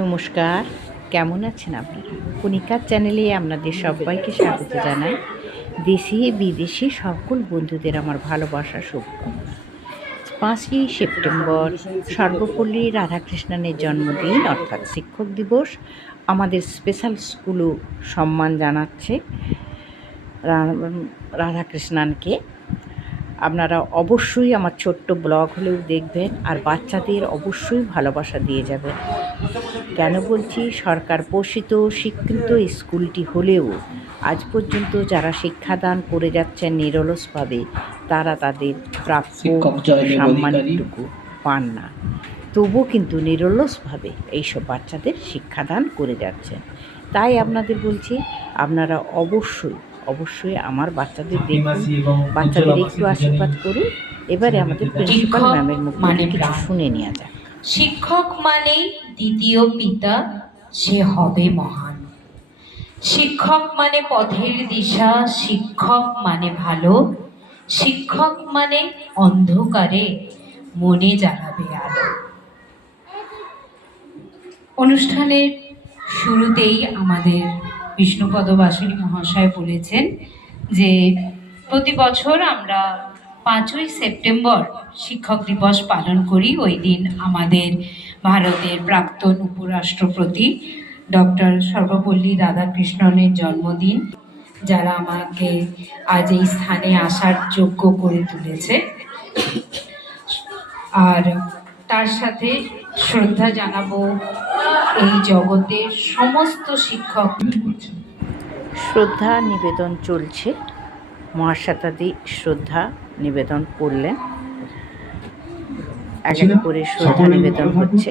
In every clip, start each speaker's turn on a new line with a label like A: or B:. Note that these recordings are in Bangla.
A: নমস্কার, কেমন আছেন আপনারা? কণিকার চ্যানেলে আপনাদের সবাইকে স্বাগত জানাই। দেশি বিদেশি সকল বন্ধুদের আমার ভালোবাসা, শুভকামনা। পাঁচই সেপ্টেম্বর সর্বপল্লী রাধাকৃষ্ণনের জন্মদিন, অর্থাৎ শিক্ষক দিবস, আমাদের স্পেশাল স্কুলও সম্মান জানাচ্ছে রাধাকৃষ্ণানকে। আপনারা অবশ্যই আমার ছোট্ট ব্লগ হলেও দেখবেন, আর বাচ্চাদের অবশ্যই ভালোবাসা দিয়ে যাবেন। কেন বলছি? সরকার পোষিত স্বীকৃত স্কুলটি হলেও আজ পর্যন্ত যারা শিক্ষাদান করে যাচ্ছেন নিরলসভাবে তারা তাদের প্রাপ্য
B: শিক্ষক
A: সম্মানটুকু পান না। তবুও কিন্তু নিরলসভাবে এইসব বাচ্চাদের শিক্ষাদান করে যাচ্ছেন। তাই আপনাদের বলছি আপনারা অবশ্যই অবশ্যই আমার বাচ্চাদের দেখুন বাচ্চাদের একটু আশীর্বাদ করুন। এবারে আমাদের প্রিন্সিপাল ম্যামের মুখ
C: মানে
A: থেকে কিছু শুনে নেওয়া যাক।
C: শিক্ষক মানেই দ্বিতীয় পিতা, সে হবে মহান। শিক্ষক মানে পথের দিশা, শিক্ষক মানে ভালো, শিক্ষক মানে অন্ধকারে মনে জ্বালাবে আলো। অনুষ্ঠানের শুরুতেই আমাদের বিষ্ণুপদ বাসুরী মহাশয় বলেছেন যে, প্রতি বছর আমরা পাঁচই সেপ্টেম্বর শিক্ষক দিবস পালন করি ওই দিন আমাদের ভারতের প্রাক্তন উপরাষ্ট্রপতি ডক্টর সর্বপল্লী রাধাকৃষ্ণনের জন্মদিন, যারা আমাকে আজ এই স্থানে আসার যোগ্য করে তুলেছে। আর তার সাথে শ্রদ্ধা জানাব এই জগতের সমস্ত শিক্ষক।
A: শ্রদ্ধা নিবেদন চলছে। মহাশ্বেতাদি শ্রদ্ধা। নিবেদন করলেন এক এক করে শ্রদ্ধা নিবেদন হচ্ছে।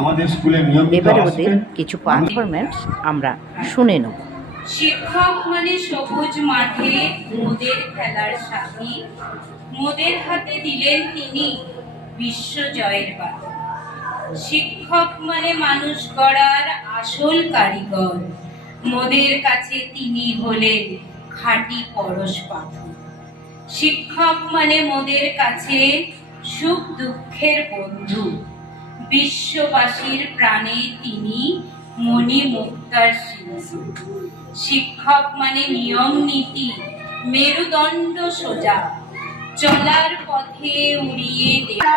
D: আমাদের স্কুলে
A: এবারে ওদের কিছু পারফরমেন্স আমরা শুনে নেব।
E: শিক্ষক মানে সবুজ মাঠে মোদের খেলার সাথী। মোদের হাতে দিলেন তিনি বিশ্ব জয়ের বাতি শিক্ষক মানে মানুষ গড়ার আসল কারিগর। মোদের কাছে তিনি হলেন খাঁটি পরশ পাথর। শিক্ষক মানে মোদের কাছে সুখ দুঃখের বন্ধু। বিশ্ববাসীর প্রাণে তিনি মণি মুক্তার শিশু শিক্ষক মানে নিয়ম নীতি, মেরুদণ্ড সোজা। চলার পথে উড়িয়ে দেওয়া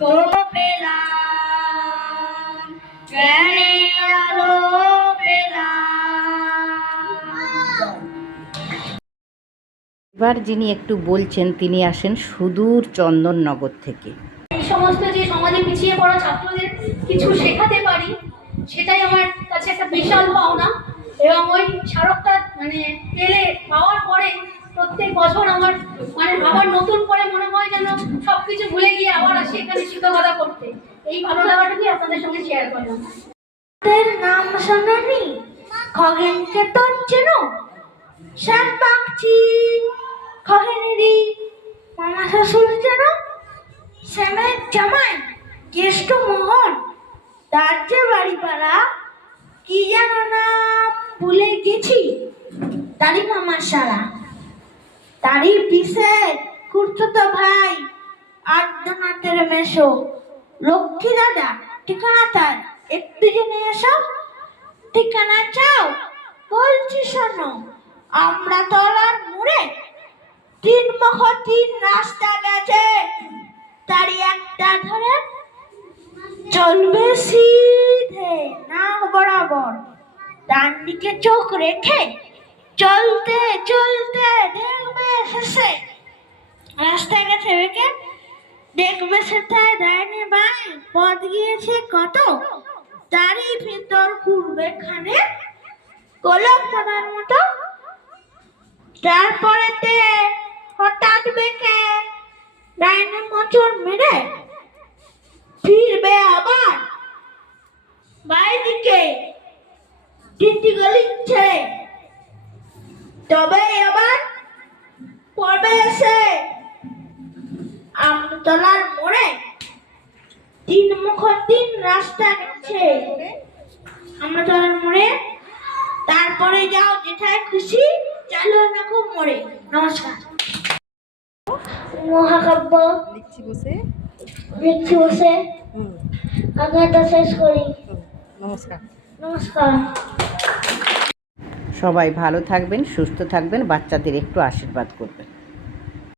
A: এবার যিনি একটু বলছেন, তিনি আসেন সুদূর চন্দননগর থেকে।
F: এই সমস্ত যে সমাজে পিছিয়ে পড়া ছাত্রদের কিছু শেখাতে পারি, সেটাই আমার কাছে একটা বিশাল পাওনা। এবং ওই স্মারকটা মানে পেলে, পাওয়ার পরে প্রত্যেক বছর আমার মানে আবার নতুন করে মনে হয় যেন সব কিছু ভুলে গিয়ে আবার আসি এখানে শিক্ষকতা করতে। এই ভালো লাগাটুকুই আপনাদের সঙ্গে শেয়ার করলাম।
G: নাম শোনি খগেন চেতন চেনো? শ্যাম পাখছি খগেনেরই মামা শ্বশুর যেন শ্যামের জামাই জ্যেষ্ঠ মোহন। তার যে বাড়ি কি যেন না ভুলে গেছি। তারই মামার সারা বাড়ি পিসে খুঁড়তো ভাই। আর্যনাথের মেশো। লক্ষ্মী দাদা, ঠিকানা তার? একটু জেনে এসো। ঠিকানা চাও? বলছি শোনো, আমরা তলার মুড়ে তিন মুখ তিন রাস্তা গেছে। তারই একটা ধরে চলবে সিধে। নাক বরাবর। ডান দিকে চোখ রেখে চলতে চলতে রাস্তায় গেছে বেঁকে দেখবে সেটায় ডাইনি বাই পথ গিয়েছে কত? তারই ভিতর ঘুরবে খানে গোলক দাদার মতো। তারপরেতে হঠাৎ বেঁকে ডাইনি মোচড় মেরে ফিরবে আবার বাইদিকে তিনটি গলি ছেড়ে। তবে আবার পড়বে এসে। আমতলার মোড়ে তিন মুখ তিন রাস্তা গেছে। আমতলার মোড়ে। তারপরে যাও যেটায় খুশি চালো না খুব মোড়ে। নমস্কার। মহাকাব্য।
A: লিখছি বসে।
G: লিখছি বসে। আগাটা শেষ করি।
A: নমস্কার।
G: নমস্কার।
A: সবাই ভালো থাকবেন সুস্থ থাকবেন বাচ্চাদের একটু আশীর্বাদ করবেন।